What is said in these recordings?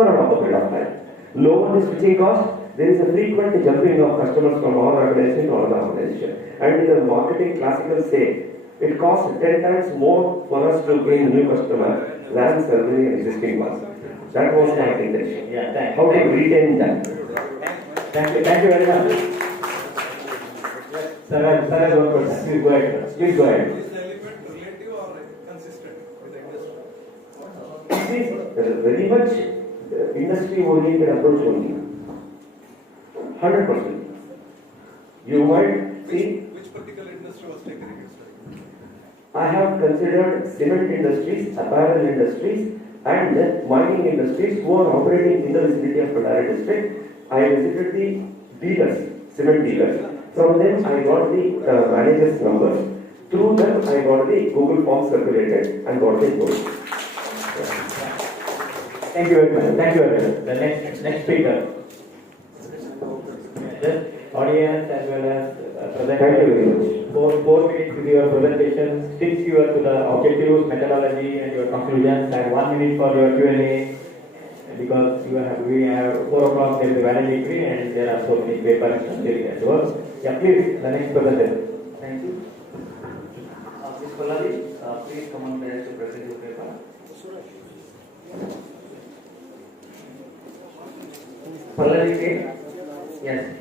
for a longer period of time. Lower the switching cost, there is a frequent jumping of customers from our organization to another organization. And in the marketing classical say, it costs 10 times more for us to gain new customer than serving an existing one. That was my intention. Yeah, thank How to retain that. Thank you very much. Sir, please go ahead. Please go ahead. Is the element relative or consistent with the industry? It is very much industry-oriented approach only. 100%. You might see, Which particular industry was taken in your study? I have considered cement industries, apparel industries, and then mining industries who are operating in the vicinity of Patara district. I visited the dealers, cement dealers. From them, I got the managers' numbers. Through them, I got the Google Forms circulated and got the invoice. Thank you very much. Thank you very much. The next speaker. Just audience as well as presenter. Thank you very much. 4 minutes with your presentation. 6 you are to the objectives, methodology, and your conclusions, and 1 minute for your Q&A. Because we have 4 o'clock there is a valedictory and there are so many papers as well. Yeah, please, the next presenter. Thank you. Ms. Pallavi, please come on there to present your paper. Pallavi, okay? Yes.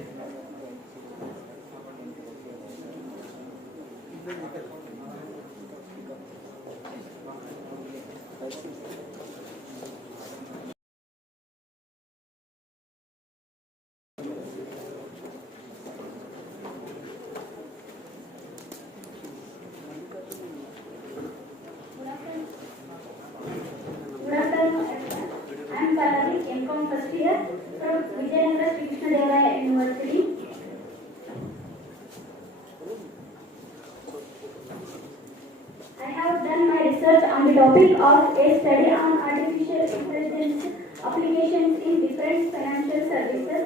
Good afternoon, everyone. I am Pallavi, MCOM first year from Vijayanagara Sri Krishna Devaraya University. I have done my research on the topic of a study on artificial intelligence applications in different financial services.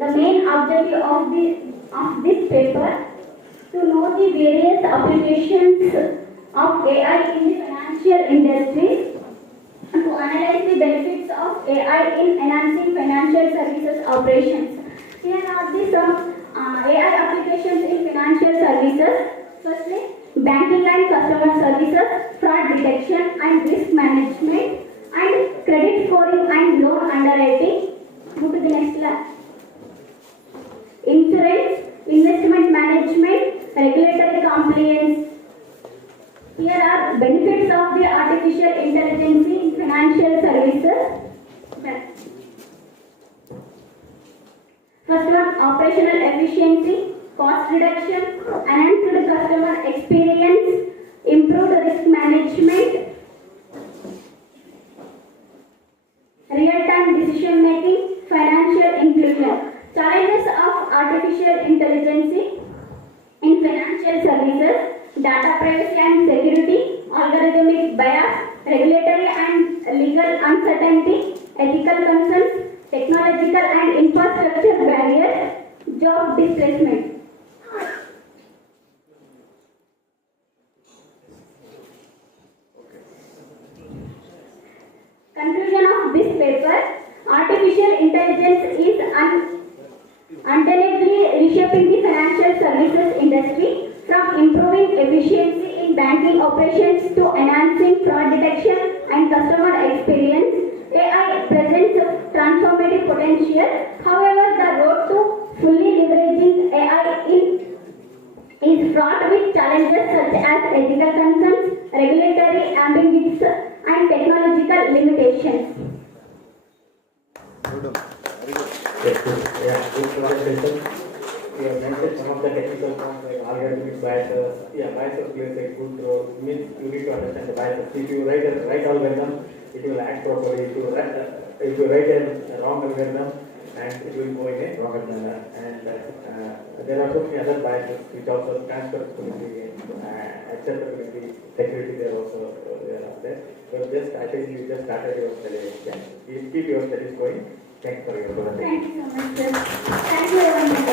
The main objective of this paper to know the various applications of AI in the financial industry, to analyze the benefits of AI in enhancing financial services operations. Here are the some AI applications in financial services. Firstly, banking and customer services, fraud detection and risk management, and credit scoring and loan underwriting. Move to the next slide. Insurance, investment management, regulatory compliance. Here are benefits of the artificial intelligence in financial services. First one, operational efficiency, cost reduction, enhanced customer experience, improved risk management, real-time decision making, financial inclusion. Challenges of artificial intelligence in financial services: data privacy and security, algorithmic bias, regulatory and legal uncertainty, ethical concerns, technological and infrastructure barriers, job displacement. Conclusion of this paper: artificial intelligence is undeniably reshaping the financial services industry, from improving efficiency in banking operations to enhancing fraud detection and customer experience. AI presents transformative potential. However, the road to fully leveraging AI is fraught with challenges such as ethical concerns, regulatory ambiguities, and technological limitations. Yeah, good presentation. We have mentioned some of the technical terms like algorithmic biases. Yeah, biases plays a good role. Means you need to understand the biases. If you write a right algorithm, it will act properly. If you write a wrong algorithm, and it will go in a wrong manner. And there are so many other biases which also transferability, acceptability, security. There also there are there. So just I think you just started your study. Yeah, you keep your studies going. Thanks for your presentation. Thank you so much, sir. Thank you very much,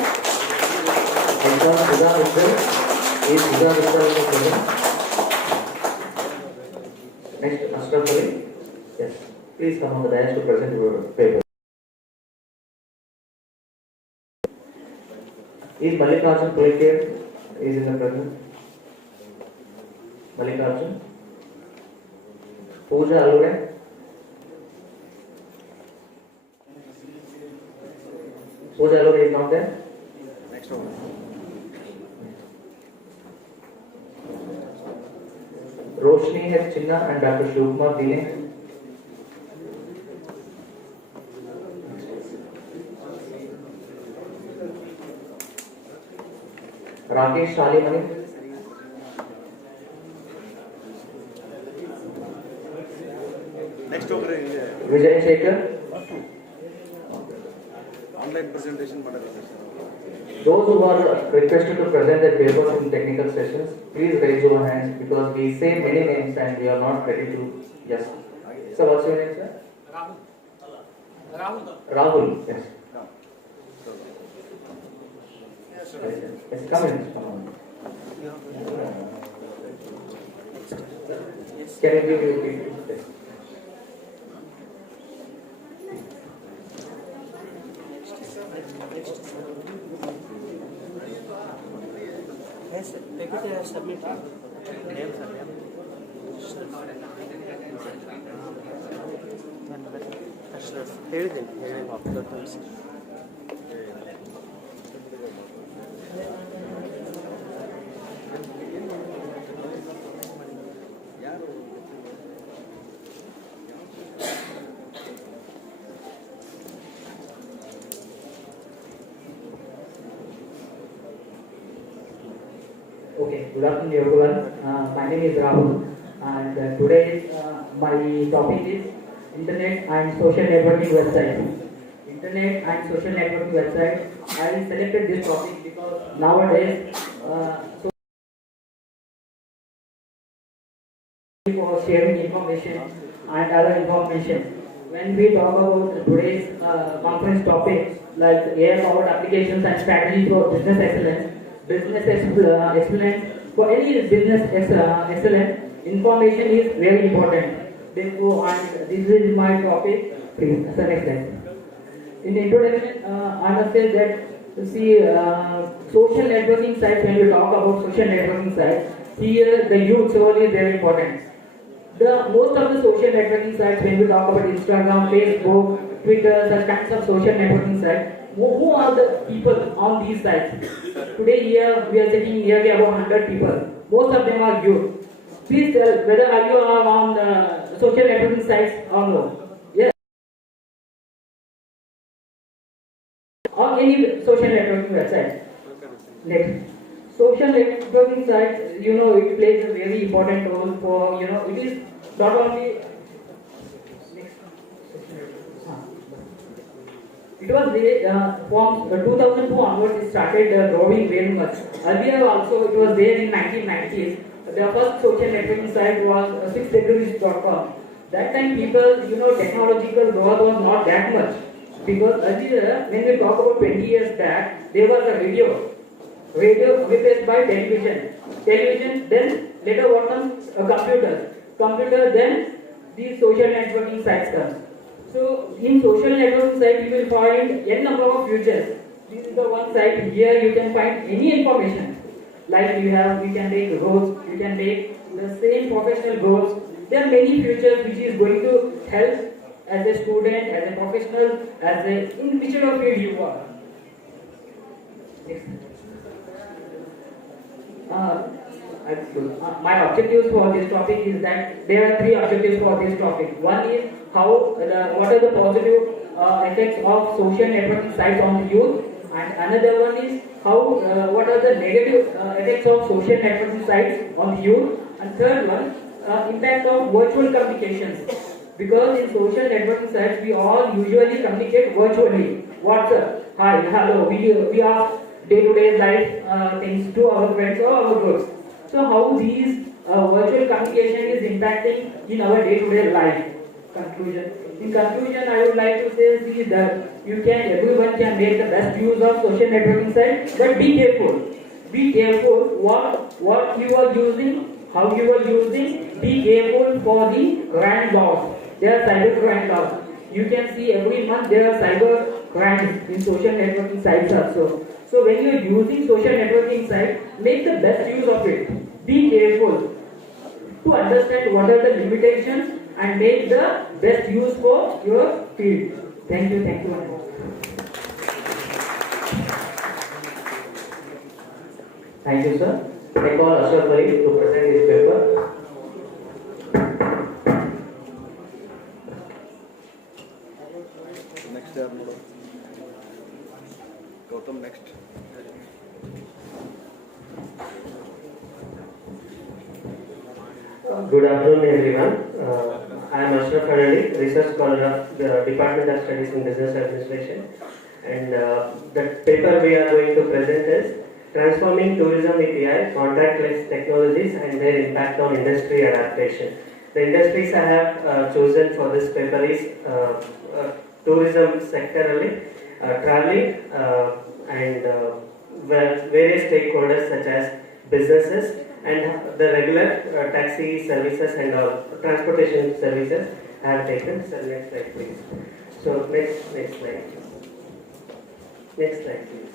sir. Is Sudha present? Next, Ashraf Ali. Yes. Please come on the dais to present your paper. Is Mallikarjun Pulekar is in the present? Mallikarjun. Pooja Alure. Pooja Alure is not there. Next one. Roshni है चिन्ना and Dr. Shivkumar Dine. Rakesh Shalimani. Next over Vijay Shekhar. online presentation. Those who are requested to present their papers in technical sessions, please raise your hands because we say many names and we are not ready to. Yes. Sir, what's your name, sir? Rahul. Yes. Yes, come in. Come on. Can you give your repeat? Yes. Yes, paper they have submitted. Name, sir. Ashraf. ಹೇಳಿದ್ದೀನಿ after times. Okay, good afternoon everyone. My name is Rahul and today my topic is Internet and Social Networking Website. Internet and Social Networking Website. I selected this topic because nowadays for sharing information and other information. When we talk about today's conference topics like AI-powered applications and strategies for business excellence, excellence for any business excellence, information is very important. Therefore, and this is my topic. Please, sir, next slide. In introduction, I must say that social networking sites. When we talk about social networking sites, here the youth role is very important. The most of the social networking sites, when we talk about Instagram, Facebook, Twitter, such kinds of social networking sites, who are the people on these sites? Today here we are sitting nearly about 100 people. Most of them are youth. Please tell whether are you on the social networking sites or no? Yes. Or any social networking website. Next. Social networking sites, it plays a very important role for, it is not only, it was from 2002 onwards it started growing very much. Earlier also it was there in 1990s. The first social networking site was 6degrees.com. That time people, technological growth was not that much. Because earlier, when we talk about 20 years back, there was a radio replaced by television, then later what comes? A computer, then these social networking sites come. So in social networking site you will find n number of features. This is the one site. Here you can find any information. Like you can take roles, you can take the same professional goals. There are many features which is going to help as a student, as a professional, in whichever field you are. Next. My objectives for this topic is that there are three objectives for this topic. One is what are the positive effects of social networking sites on the youth, and another one is what are the negative effects of social networking sites on the youth, and third one impact of virtual communications. Because in social networking sites we all usually communicate virtually. WhatsApp, hi, hello, we are day-to-day life things to our friends or our groups. So how these virtual communication is impacting in our day-to-day life? Conclusion. in conclusion, I would like to say that everyone can make the best use of social networking site, but be careful. Be careful what you are using, how you are using. Be careful for the grand laws. There are cyber crime laws. You can see every month there are cyber crimes in social networking sites also. So when you are using social networking site, make the best use of it. Be careful to understand what are the limitations and make the best use for your field. Thank you very much. Thank you, sir. I call Asharis to present his paper. Next year, Gautam next. Good afternoon, everyone. I am Asharis, research scholar of the Department of Studies in Business Administration, and the paper we are going to present is Transforming Tourism with AI, Contactless Technologies and Their Impact on Industry Adaptation. The industries I have chosen for this paper is tourism sector, traveling, and various stakeholders such as businesses and the regular taxi services and transportation services I have taken. So next slide, please. So next slide. Next slide, please.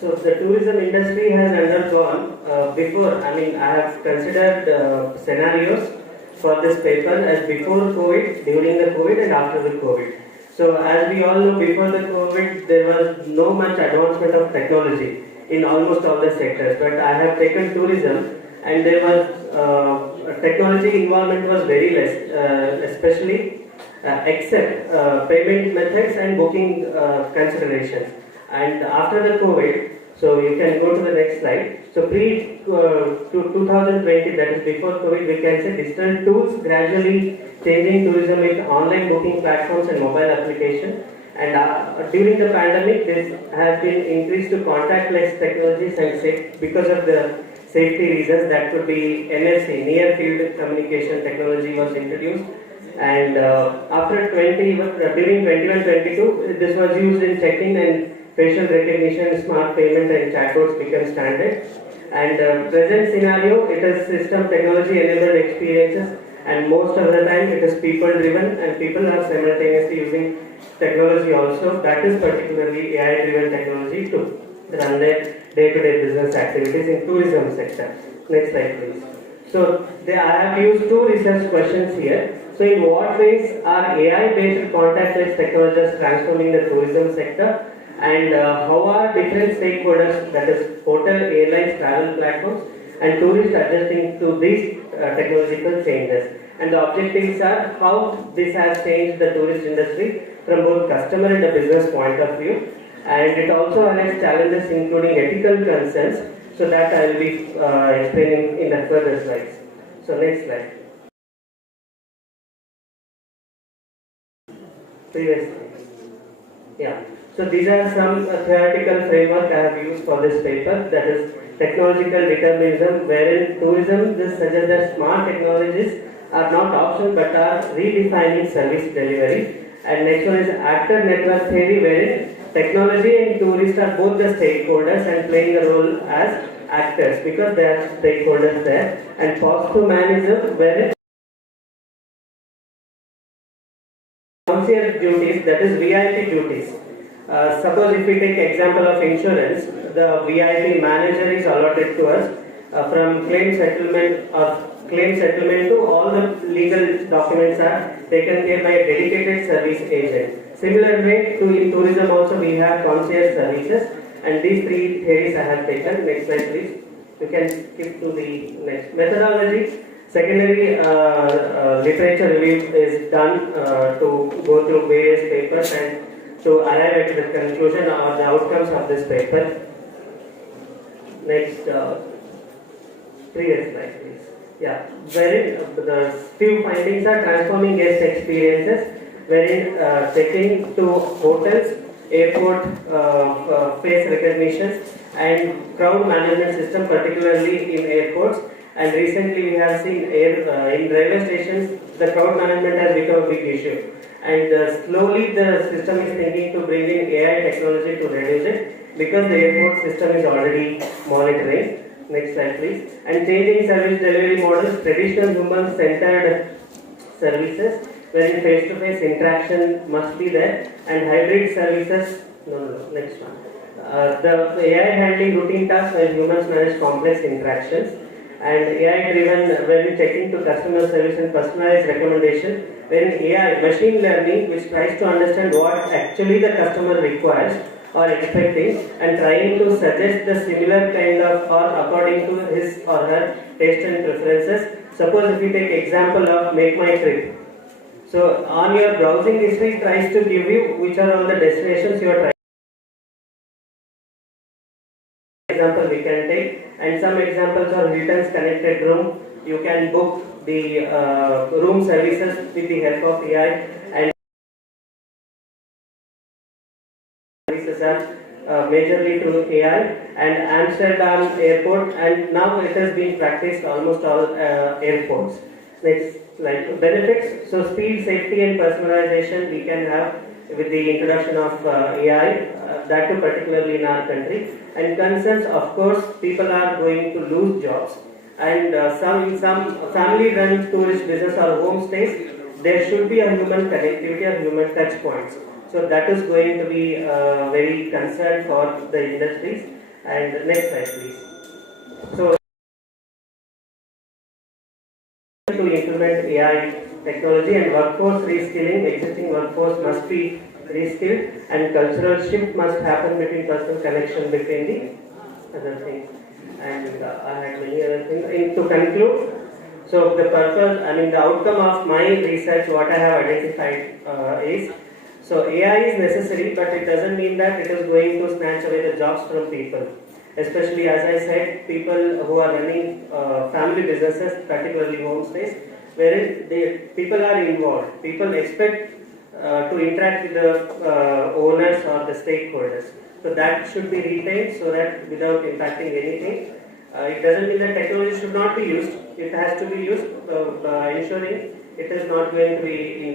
So the tourism industry has undergone I have considered scenarios for this paper as before COVID, during the COVID and after the COVID. So as we all know, before the COVID there was no much advancement of technology in almost all the sectors, but I have taken tourism and there was technology involvement was very less, especially except payment methods and booking considerations. And after the COVID, so you can go to the next slide. So to 2020, that is before COVID, we can say digital tools gradually changing tourism with online booking platforms and mobile application. And during the pandemic, this has been increased to contactless technologies and because of the safety reasons, that could be NFC, near field communication technology was introduced. And during 21-22, this was used in checking and facial recognition, smart payment and chatbots become standard. And present scenario, it is system technology enabled experiences, and most of the time it is people driven, and people are simultaneously using technology also, that is particularly AI driven technology to run their day-to-day business activities in tourism sector. Next slide, please. So I have used two research questions here. So in what ways are AI based contactless technologies transforming the tourism sector? And how are different stakeholders, that is hotel, airlines, travel platforms and tourists adjusting to these technological changes? And the objectives are how this has changed the tourist industry from both customer and the business point of view. And it also highlights challenges including ethical concerns, so that I will be explaining in the further slides. So next slide. Previous slide. Yeah. So these are some theoretical framework I have used for this paper, that is technological determinism, wherein tourism this suggests that smart technologies are not optional but are redefining service delivery. And next one is actor network theory, wherein technology and tourists are both the stakeholders and playing a role as actors because they are stakeholders there. And post-humanism, wherein concierge duties, that is VIP duties. Suppose if we take example of insurance, the VIP manager is allotted to us from claim settlement to all the legal documents are taken care by a dedicated service agent. Similar way to in tourism also we have concierge services, and these three theories I have taken. Next slide please. You can skip to the next. Methodology. Secondary literature review is done to go through various papers and to arrive at the conclusion or the outcomes of this paper. Next, previous slide please. Yeah, wherein the few findings are transforming guest experiences, wherein checking to hotels, airport face recognition and crowd management system, particularly in airports, And recently we have seen in railway stations, the crowd management has become a big issue. And slowly the system is thinking to bring in AI technology to reduce it, because the airport system is already monitoring. Next slide please. And changing service delivery models, traditional human-centered services wherein face-to-face interaction must be there, and hybrid services, next one. The AI handling routine tasks while humans manage complex interactions, and AI driven when checking to customer service and personalized recommendation, wherein AI machine learning which tries to understand what actually the customer requires or expecting and trying to suggest the similar kind of or according to his or her taste and preferences. Suppose if you take example of Make My Trip. So on your browsing history it tries to give you which are all the destinations you are trying. Example we can take, and some examples are Hilton's connected room. You can book the room services with the help of AI, and services are majorly through AI, and Amsterdam airport, and now it has been practiced almost all airports. Next, like benefits, so speed, safety and personalization we can have with the introduction of AI, that too particularly in our country. And concerns, of course, people are going to lose jobs, and some family-run tourist business or homestays, there should be a human connectivity or human touch points. So that is going to be very concern for the industries. And next slide, please. So to implement AI technology and workforce reskilling, existing workforce must be reskilled, and cultural shift must happen between personal connection between the other things. And I had many other things. To conclude, so the purpose, the outcome of my research, what I have identified is, so AI is necessary, but it doesn't mean that it is going to snatch away the jobs from people. Especially, as I said, people who are running family businesses, particularly homestays, wherein people are involved. People expect to interact with the owners or the stakeholders. So that should be retained, so that without impacting anything. It doesn't mean that technology should not be used. It has to be used, ensuring it is not going to be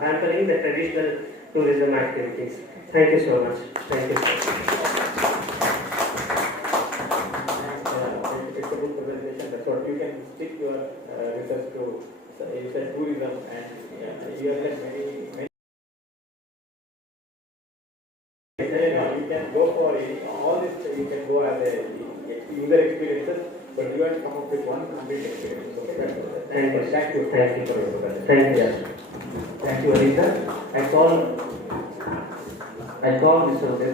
hampering the traditional tourism activities. Thank you so much. Thank you. It's a good presentation. That's what you can stick your research to. You said tourism, and you have said many. You can go for all this. You can go as a user experiences, but you have to come up with one complete experience. Okay, Thank you. Thank you. Thank you for your presentation. Thank you. Thank you, Anita. I call Mr. Uday.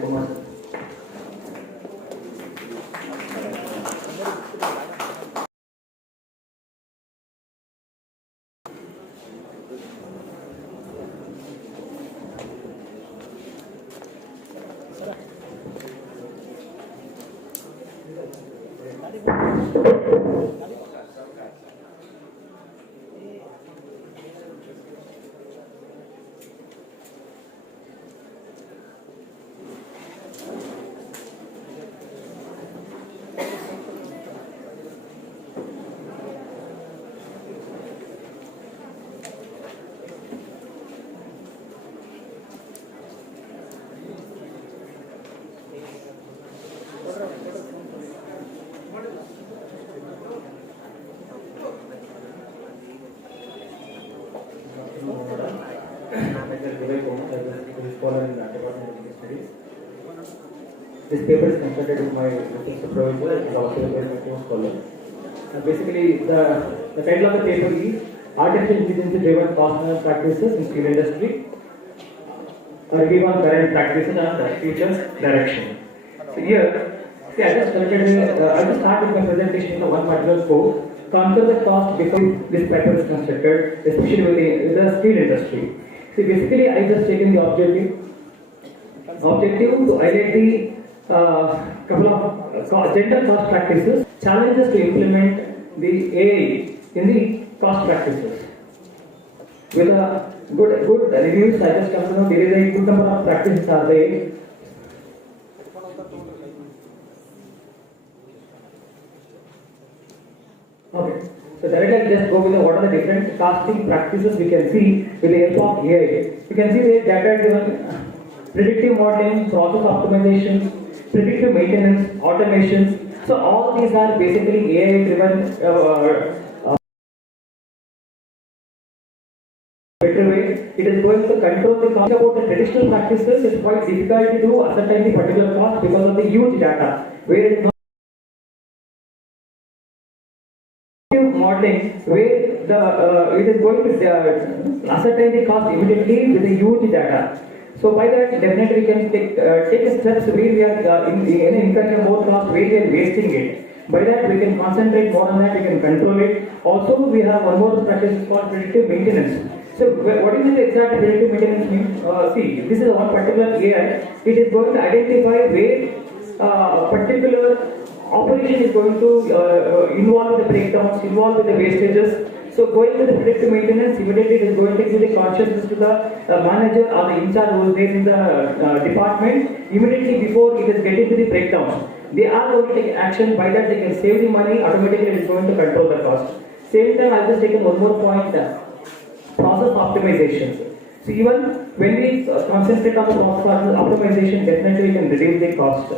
This paper is consulted with my research supervisor and also with my team scholar. Basically, the title of the paper is Artificial Intelligence-Driven Cost Practices in Steel Industry, a review on current practices and future direction. So here, see, I just start with my presentation of one particular code. Conquer the cost before this paper is constructed, especially with the steel industry. See, basically, I just taken the objective to highlight the couple of general cost practices, challenges to implement the AI in the cost practices. With a good reviews, I just come to know there is a good number of practices are there. Okay. So directly I'll just go with what are the different casting practices we can see with the help of AI. You can see the data driven predictive modeling, process optimization, predictive maintenance, automations. So all these are basically AI driven better way. It is going to control the cost. About the traditional practices, it's quite difficult to do ascertain the particular cost because of the huge data. Where it is not modeling, where it is going to ascertain the cost immediately with the huge data. So by that, definitely we can take a steps where we are incurring more cost, where we are wasting it. By that, we can concentrate more on that, we can control it. Also, we have one more practice called predictive maintenance. So, what is the exact predictive maintenance mean? See, this is one particular AI. It is going to identify where particular operation is going to involve with the breakdowns, involve with the wastages. So going with the predictive maintenance, immediately it is going to give the consciousness to the manager or the in charge who is there in the department immediately before it is getting to the breakdowns. They are going to take action. By that they can save the money. Automatically it is going to control the cost. Same time, I'll just take one more point. Process optimizations. So even when we concentrate on the process optimization, definitely we can reduce the cost.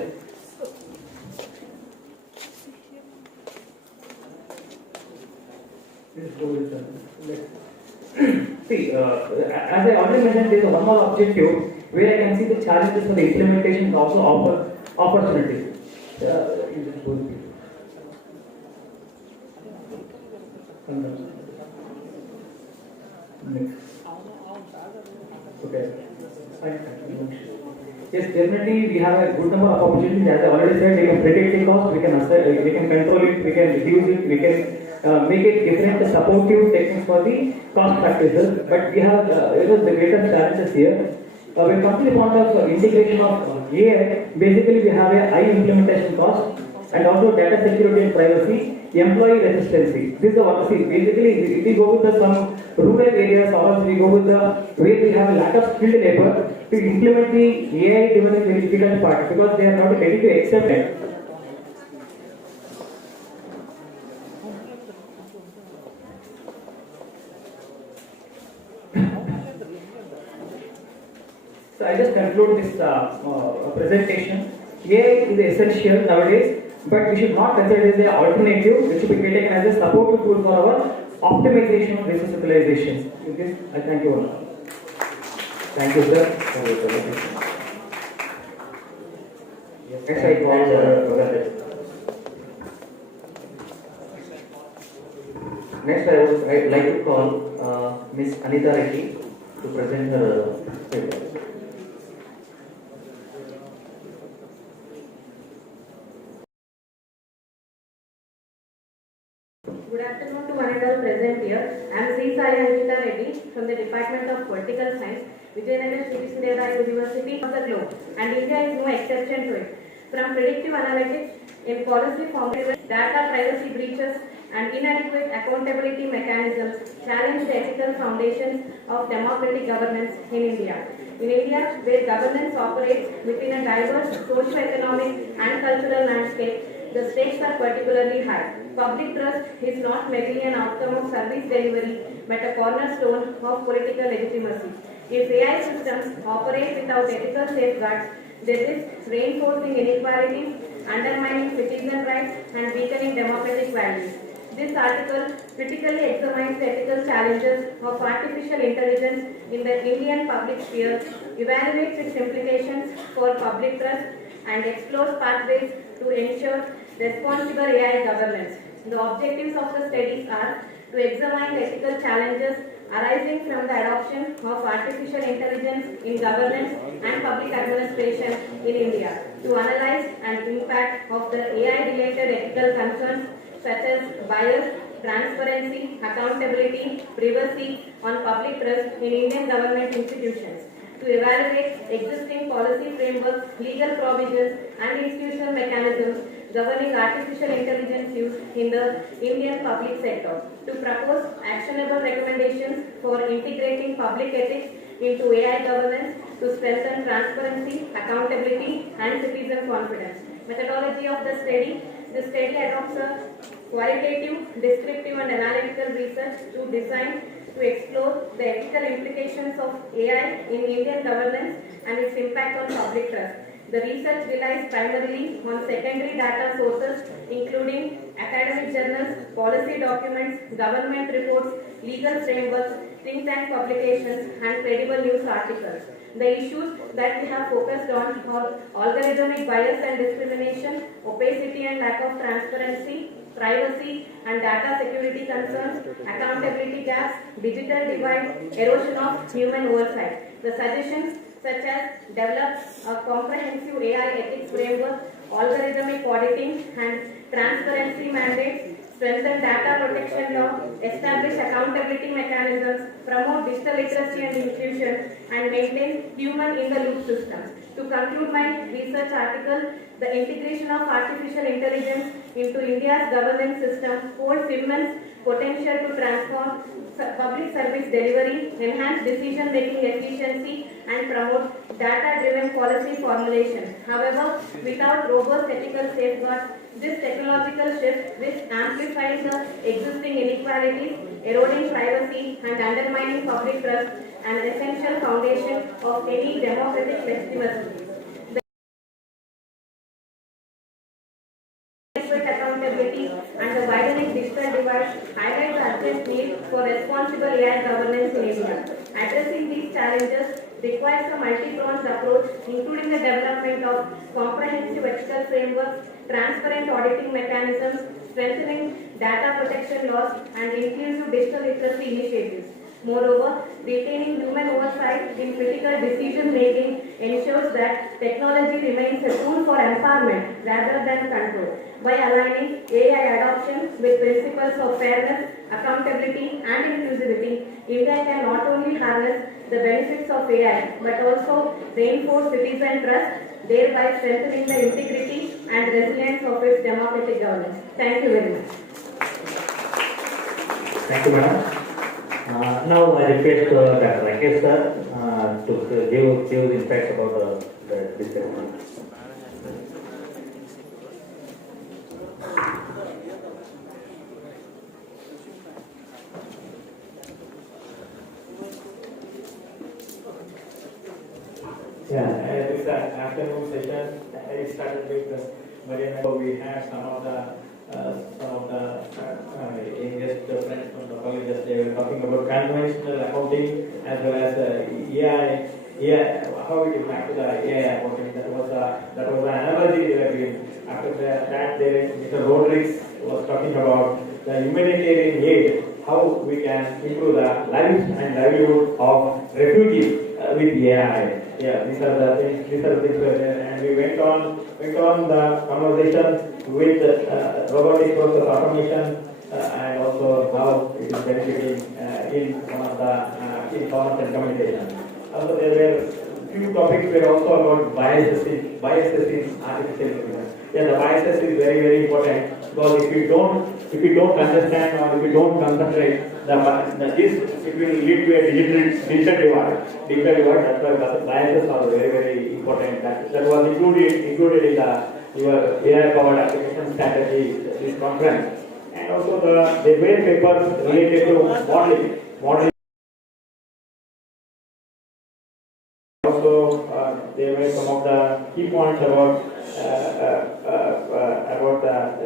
See, as I already mentioned, there is one more objective where I can see the challenges for the implementation and also offer opportunities. Okay. Yes, definitely we have a good number of opportunities. As I already said, we can predict the cost, we can control it, we can reduce it, we can make it different supportive techniques for the cost practices. But we have the greatest challenges here. When it comes to the point of integration of AI, basically we have a high implementation cost and also data security and privacy, employee resistancy. This is the what see. Basically, if we go with some rural areas or else we go with the where we have a lack of skilled labor to implement the AI driven is very difficult part because they are not ready to accept it. So I just conclude this presentation. AI is essential nowadays, but we should not consider it as an alternative, which should be taken as a supportive tool for our optimization of resource utilizations. With this, I thank you all. Thank you, sir, for your presentation. Next, I call Next, I would like to call Ms. Anita Reddy to present her paper. Good afternoon to one and all present here. I am Sri Sai Anjita Reddy from the Department of Political Science, Vijayanagar Sri Vishnudevara University of the globe, and India is no exception to it. From predictive analytics in policy formulation, data privacy breaches, and inadequate accountability mechanisms challenge the ethical foundations of democratic governance in India. In India, where governance operates within a diverse socio-economic and cultural landscape, the stakes are particularly high. Public trust is not merely an outcome of service delivery, but a cornerstone of political legitimacy. If AI systems operate without ethical safeguards, they risk reinforcing inequalities, undermining citizen rights, and weakening democratic values. This article critically examines the ethical challenges of artificial intelligence in the Indian public sphere, evaluates its implications for public trust, and explores pathways to ensure responsible AI governance. The objectives of the studies are to examine the ethical challenges arising from the adoption of artificial intelligence in governance and public administration in India, to analyze and impact of the AI-related ethical concerns such as bias, transparency, accountability, privacy on public trust in Indian government institutions, to evaluate existing policy frameworks, legal provisions, and institutional mechanisms governing artificial intelligence use in the Indian public sector, to propose actionable recommendations for integrating public ethics into AI governance to strengthen transparency, accountability, and citizen confidence. Methodology of the study: The study adopts a qualitative, descriptive and analytical research to design to explore the ethical implications of AI in Indian governance and its impact on public trust. The research relies primarily on secondary data sources including academic journals, policy documents, government reports, legal frameworks, think tank publications and credible news articles. The issues that we have focused on are algorithmic bias and discrimination, opacity and lack of transparency, privacy and data security concerns, accountability gaps, digital divide, erosion of human oversight. The suggestions such as develop a comprehensive AI ethics framework, algorithmic auditing and transparency mandates, strengthen data protection law, establish accountability mechanisms, promote digital literacy and inclusion, and maintain human-in-the-loop systems. To conclude my research article, the integration of artificial intelligence into India's governance system holds immense potential to transform public service delivery, enhance decision-making efficiency, and promote data-driven policy formulation. However, without robust ethical safeguards, this technological shift risks amplifying the existing inequalities, eroding privacy, and undermining public trust, an essential foundation of any democratic legitimacy. Accountability and the widening digital divide highlight the urgent need for responsible AI governance in India. Addressing these challenges requires a multi-pronged approach, including the development of comprehensive ethical frameworks, transparent auditing mechanisms, strengthening data protection laws, and inclusive digital literacy initiatives. Moreover, retaining human oversight in critical decision making ensures that technology remains a tool for empowerment rather than control. By aligning AI adoption with principles of fairness, accountability, and inclusivity, India can not only harness the benefits of AI but also reinforce citizen trust, thereby strengthening the integrity and resilience of its democratic governance. Thank you very much. Thank you, madam. Now I request Dr. Rakesh sir to give insights about the discussion. This afternoon session, I started with Mariana. We had some of the youngest friends from the colleges. They were talking about conventional accounting as well as AI. How it impacted the AI accounting. That was the analogy they were giving. After that, Mr. Rodriguez was talking about the humanitarian aid. How we can improve the lives and livelihood of refugees with AI. These are the things were there, and we went on the conversation with robotic process automation and also how it is benefiting in one of the in commerce and communication. Also, there were few topics were also about biases in artificial intelligence. The biases is very, very important because if you don't understand or if you don't concentrate, it will lead to a digital divide. That's why the biases are very, very important. That was included in your AI-powered application strategy, this conference, and also the white papers related to modeling. Also, there were some of the key points about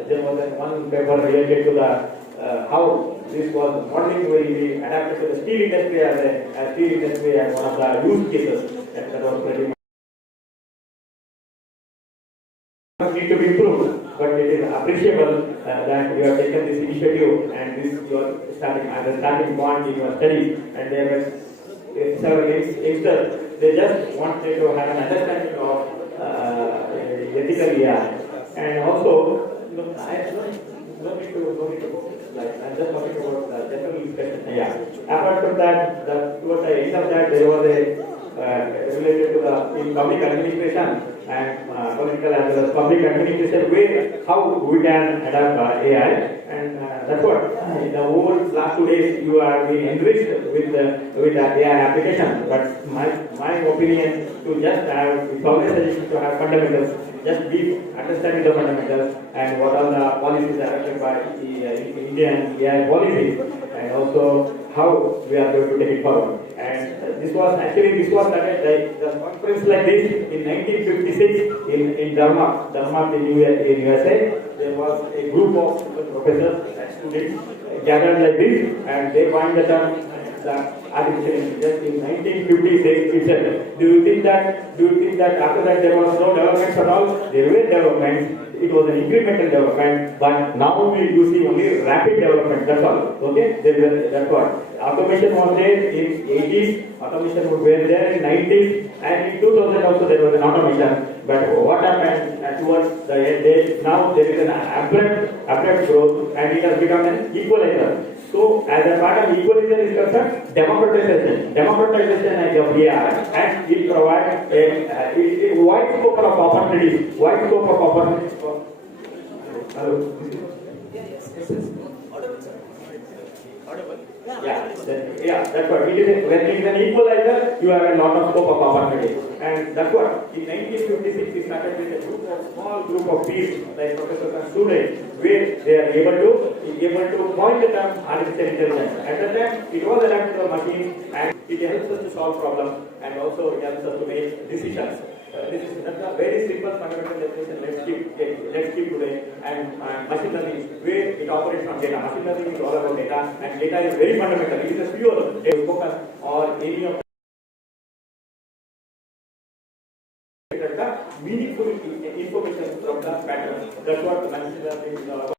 there was one paper related to the how this was modeling will be adapted to the steel industry as one of the use cases. That was pretty much need to be improved, but it is appreciable that you have taken this initiative and this your starting point in your study, and there were several youngsters. They just wanted to have an understanding of ethical AI, and also I don't need to go. I'm just talking about the general discussion. Apart from that, towards the end of that, there was related to the in public administration and political as well as public administration, where how we can adapt AI, and that's what in the whole last 2 days you are being enriched with the AI application. But my opinion to just have, it's always suggested to have fundamentals, just be understanding the fundamentals and what are the policies adopted by the Indian AI policies, and also how we are going to take it forward. And this was started like the conference like this in 1956 in Denmark in USA. There was a group of professors and students gathered like this, and they coined the term artificial intelligence in 1956 itself. Do you think that after that there was no developments at all? There were developments. It was an incremental development, but now you see only rapid development. That's all. Okay, that's what. Automation was there in 80s. Automation was there in 90s, and in 2000 also there was an automation. But what happened towards the end? Now there is an abrupt growth, and it has become an equalizer. So, as a part of equalization is concerned, democratization of AI, and it provides a wide scope of opportunities. Yeah, that's what. When it is an equalizer, you have a lot of scope of opportunity, and that's what. In 1956, we started with a small group of people, like professors and students, where they are able to coin the term artificial intelligence. At that time, it was adapted to a machine, and it helps us to solve problems, and also it helps us to make decisions. That's a very simple fundamental definition. Let's keep today. And machine learning, where it operates from data. Machine learning is all about data, and data is very fundamental. It is a pure focus or any of the meaningful information from the pattern. That's what machine learning is all about.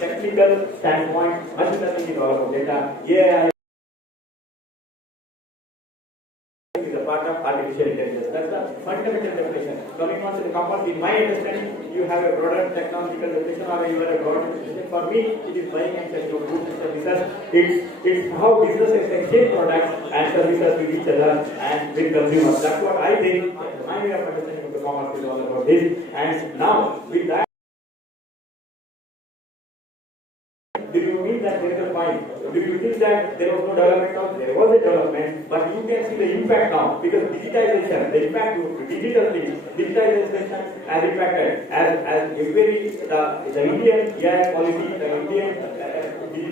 Technical standpoint, machine learning is all about data. AI is a part of artificial intelligence. That's the fundamental definition. Coming on to the compound, in my understanding, you have a broader technological definition or you have a broader definition. For me, it is buying and selling of goods and services. It's how businesses exchange products and services with each other and with consumers. That's what I think. My way of understanding of the commerce is all about this. And now, with that, do you mean that there is a point? Do you think that there was no development now? There was a development, but you can see the impact now because digitization, the impact of digitization has impacted as the Indian AI policy, the Indian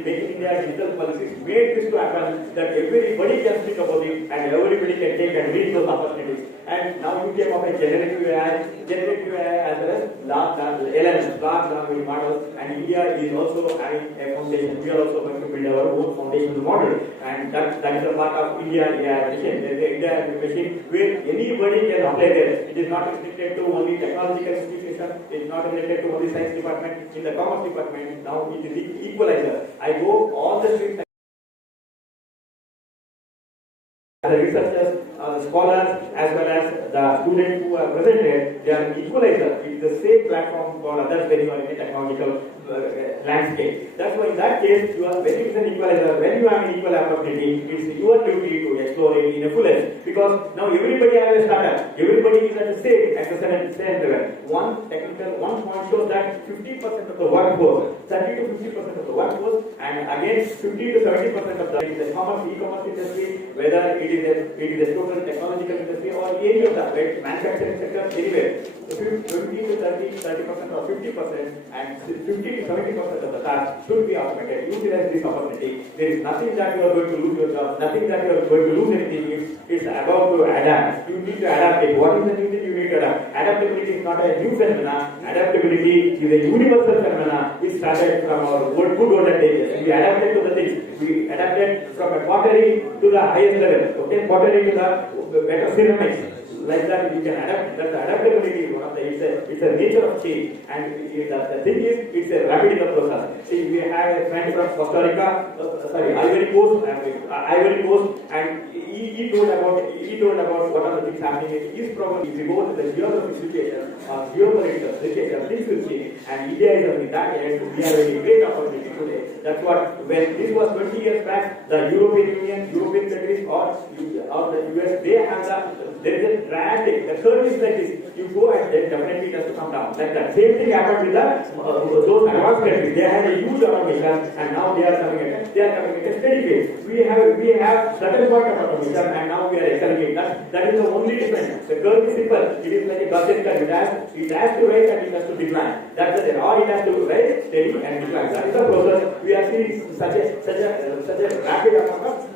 Making India digital policies made this to happen that everybody can speak about it and everybody can take and reach those opportunities. And now you came up with generative AI as well as large language models, and India is also having a foundation. We are also going to build our own foundational model, and that is a part of India AI machine. There is an India machine where anybody can apply there. It is not restricted to only technological institution. It is not related to only science department. In the commerce department, now it is equalizer. I go all the streets. The researchers, the scholars, as well as the students who are present here, they are an equalizer. It is the same platform for others when you are in a technological landscape. That's why in that case, when it is an equalizer, when you have an equal opportunity, it's your duty to explore it in a fullest. Because now everybody has a startup. Everybody is at the same level. One point shows that 50% of the workforce, 30 to 50% of the workforce, and again 50 to 70% of the e-commerce industry, whether it is a total technological industry or any of the manufacturing sector, anywhere. 20 to 30% or 50% and 50 to 70% of the tasks should be automated. Utilize this opportunity. There is nothing that you are going to lose your job, nothing that you are going to lose anything. It's about to adapt. You need to adapt it. What is the new thing you need to adapt? Adaptability is not a new phenomenon. Adaptability is a universal phenomenon. It started from our good olden days. We adapted to the things. We adapted from a pottery to the highest level. Okay, pottery to the better ceramics. Like that, you can adapt. That's the adaptability. It's a nature of change, and the thing is, it's a rapid in the process. See, we had a friend from Costa Rica, Ivory Coast, and he told about what are the things happening in his program. If you go to the geographic situation or geopolitical situation, things will change. And India is on that end. We have a great opportunity today. That's what, when this was 20 years back, the European Union, European countries, or the US, they have there is a drastic, the curve is like this. You go and then definitely it has to come down. Like that. Same thing happened with those advanced countries. They had a huge automation, and now they are coming at a steady pace. We have certain point of automation, and now we are accelerating. That is the only difference. The curve is simple. It is like a Gaussian curve. It has to rise and it has to decline. That's the thing. Or it has to rise, steady, and decline. That is the process. We are seeing such a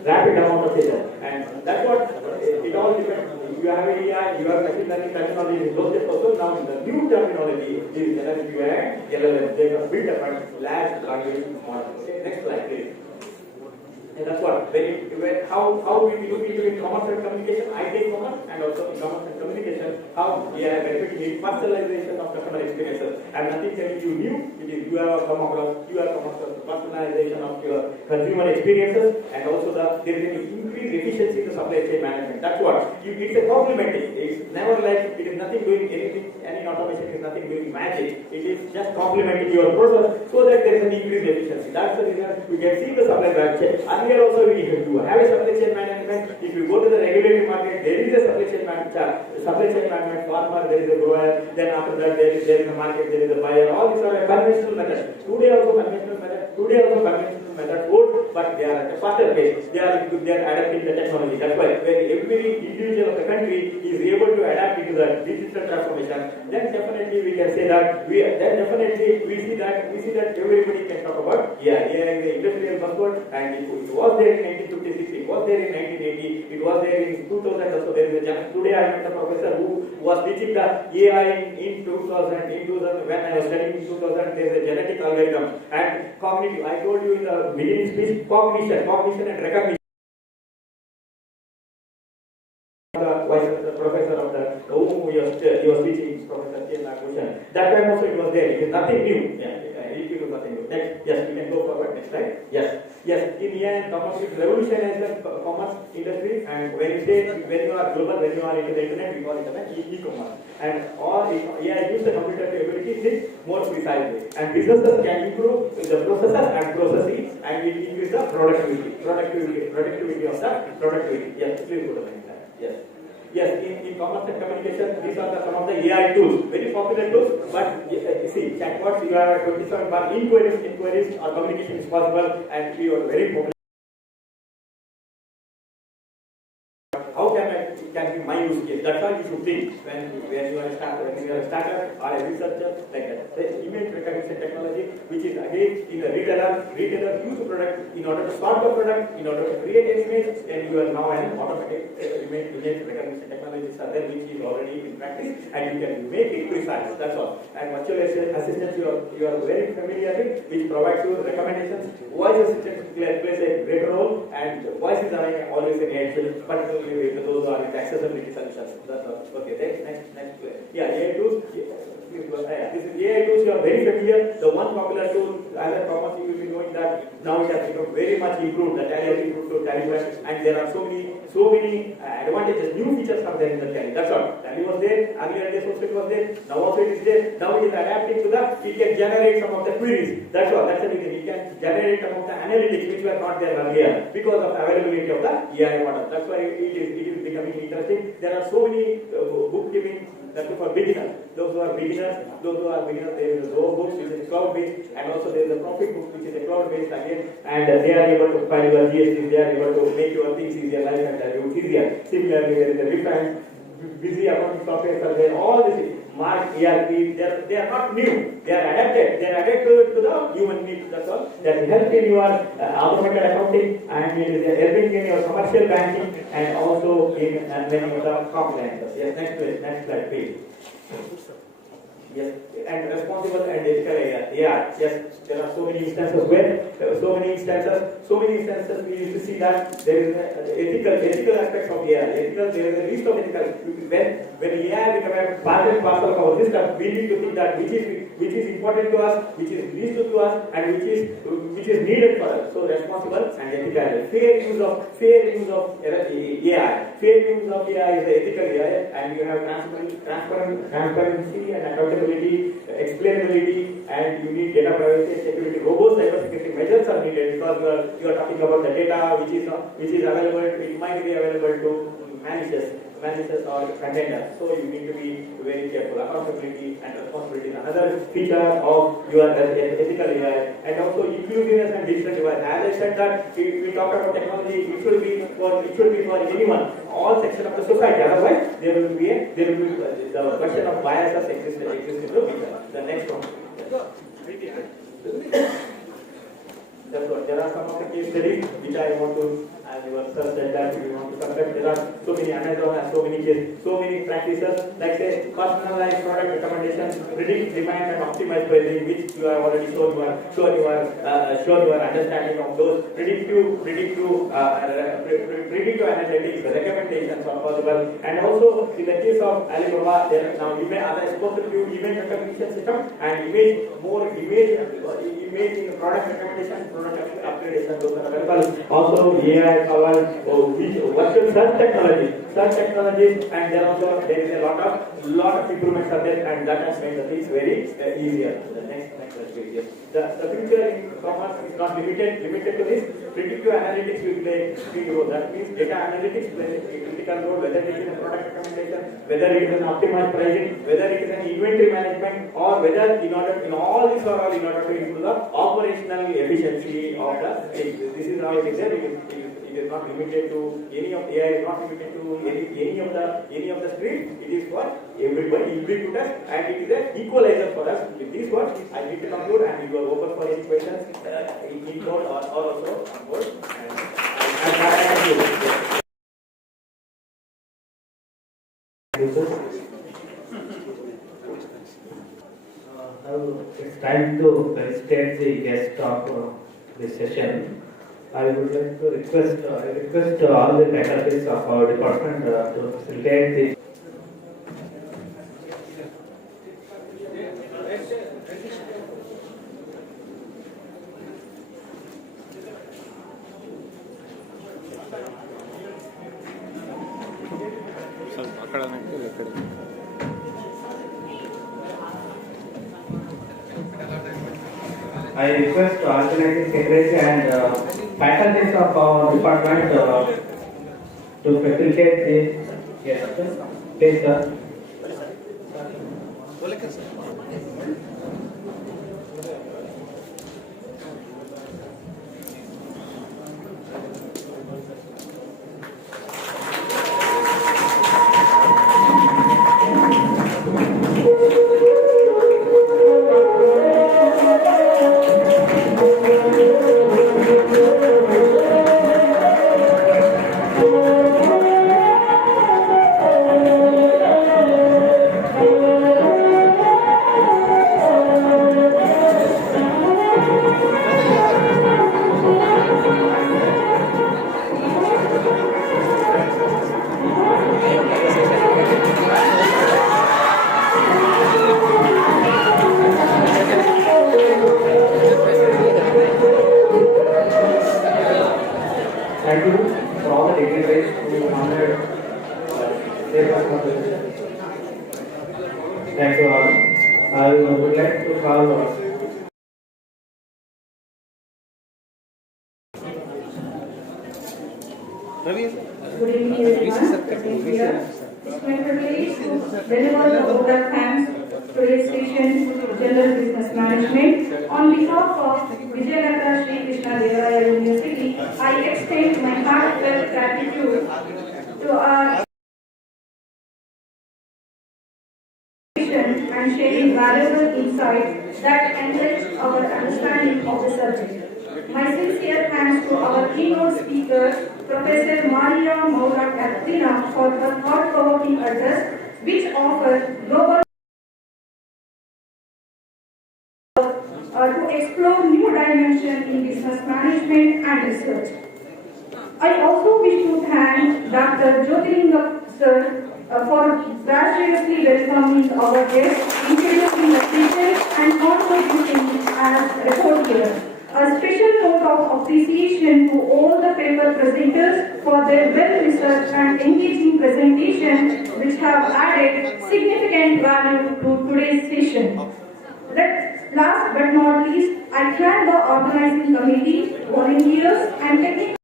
rapid amount of data, and that's what it all depends. You have AI, you have machine learning technology, those days also. Now the new terminology is generative AI, LLM. They have built up a large language model. Okay, next slide, please. And that's what, how we look into in commerce and communication, I take commerce, and also in commerce and communication, how we are benefiting in personalization of customer experiences. And nothing telling you new, it is you have come across personalization of your consumer experiences, and also there is an increased efficiency in the supply chain management. That's what, it's a complementing. It's never like, it is nothing doing anything, any automation is nothing doing magic. It is just complementing your process so that there is an increased efficiency. That's the reason we can see the supply chain. Here also we have a supply chain management. If you go to the regulated market, there is a supply chain management. Farmer, there is a grower. Then after that, there is a market, there is a buyer. All these are conventional methods. Today also conventional methods old, but they are at a faster pace. They are adapting the technology. That's why when every individual of the country is able to adapt into the digital transformation, then definitely we can say that we see that everybody can talk about AI is the industrial buzzword, and it was there in 1956, it was there in 1980, it was there in 2000 also. There is a today I met a professor who was teaching the AI in 2000 when I was studying in 2000. There is a genetic algorithm and cognitive. I told you in the beginning speech, cognition and recognition. The professor of the whom he was teaching, Professor K. Nakushan. That time also it was there. It is nothing new. It is nothing new. Next, yes, we can go forward. Next slide. Yes. In the end, commerce is revolutionized the commerce industry, and when you are global, when you are into the internet, we call it e-commerce. And all AI use the computer ability think more precisely, and businesses can improve the processes and processes, and it increase the productivity of the productivity. Yes, please go to the next slide. Yes, in commerce and communication, these are some of the AI tools, very popular tools. But see, chatbots, you have 27 bar inquiries or communication is possible, and we are very popular. How can be my use case? That's why you should think when you are a startup or a researcher like that. The image recognition technology, which is again in the retailer use the product in order to sort the product, in order to create an image, then you are now an automatic image recognition technologies are there, which is already in practice, and you can make it precise. That's all. And virtual assistant you are very familiar with, which provides you recommendations. Voice assistant plays a greater role, and voice is always an edge, particularly with those who are in accessibility solutions. That's all. Okay, next. AI tools. This is AI tools. You are very familiar. The one popular tool, as a commerce, you will be knowing that now it has become very much improved. The Tally has improved to Tally Plus, and there are so many advantages, new features are there in the Tally. That's all. Tally was there. Earlier days also it was there. Now also it is there. Now it is adapting to that. It can generate some of the queries. That's all. That's the reason. It can generate some of the analytics which were not there earlier because of availability of the AI model. That's why it is becoming interesting. There are so many bookkeeping. That's for beginners. Those who are beginners, there is a Zoho books which is cloud-based, and also there is a profit book which is a cloud-based again, and they are able to file your GST, they are able to make your things easier, life and life easier. Similarly, there is a refinance, busy accounting software are there, all this Mark, ERP, they are not new, they are adapted to the human needs, that's all. That help in your automated accounting, and it is helping in your commercial banking, and also in many of the compliance. Yes, next slide, please. Yes, and responsible and ethical AI. Yeah, yes, there are so many instances where so many instances we used to see that there is ethical aspects of AI. There is a list of ethical. When AI become a part and parcel of our system, we need to think that which is important to us, which is least to us, and which is needed for us. So responsible and ethical. Fair use of AI. Fair use of AI is the ethical AI, and you have transparency and accountability, explainability, and you need data privacy and security. Robust cybersecurity measures are needed because you are talking about the data which is available. It might be available to malicious or contenders. So you need to be very careful. Accountability and responsibility is another feature of your ethical AI, and also inclusiveness and digital divide. As I said that we talked about technology, it should be for anyone, all sections of the society. Otherwise, there will be the question of biases exist in the future. The next one. There are some of the case studies which I want to, as you sir said that we want to conduct. There are so many Amazon has so many cases, so many practices, like say personalized product recommendations, predict demand and optimize pricing, which you have already shown your understanding of those. Predictive analytics, recommendations are possible, and also in the case of Alibaba, there now as I spoke to you, event recognition system and image in product recommendation, product upgradation, those are available. Also AI powered virtual search technologies, and there is a lot of improvements are there, and that has made the things very easier. The next page. The future in commerce is not limited to this. Predictive analytics will play a key role. That means data analytics plays a critical role, whether it is a product recommendation, whether it is an optimized pricing, whether it is an inventory management, or whether in order to improve the operational efficiency of the thing. This is how it is there. It is not limited to any of AI. Is not limited to any of the streams. It is for everybody, ubiquitous, and it is an equalizer for us. With these words, I need to conclude, and you are open for any questions in board or also on board. And thank you. Now it's time to felicitate the guest of this session. I would like to request all the faculties of our department to facilitate the I request organizing secretary and faculties of our department to facilitate this. Yes, please, sir. Thank you for all the dignitaries who honored their participation. Thank you all. I would like to call Good evening, everyone. It's my privilege to deliver the vote of thanks to today's session, General Business Management. On behalf of Vijayanagar Sri Krishna Devaraya University, I extend my heartfelt gratitude to our and sharing valuable insights that enrich our understanding of the subject. My sincere thanks to our keynote speaker, Professor Maria Maura Katrina, for her thought-provoking address, which offers global dimension in business management and research. I also wish to thank Dr. Jyotirlingam sir for graciously welcoming our guests, introducing the speakers and contributing as record here. A special note of appreciation to all the paper presenters for their well-researched and engaging presentation, which have added significant value to today's session. Last but not least, I thank the organizing committee, volunteers, and technical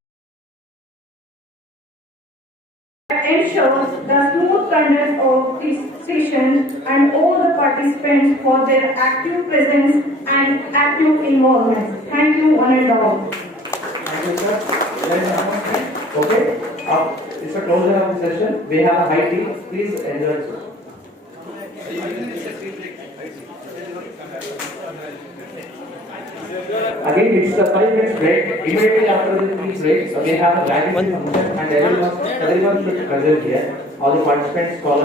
that ensures the smooth conduct of this session and all the participants for their active presence and active involvement. Thank you one and all. Thank you, sir. There is an announcement. Okay. It's a closure of the session. We have a high tea. Please enjoy the session. Again, it's a 5 minutes break. Immediately after the tea break, we have a gratitude function and everyone should present here. All the participants follow.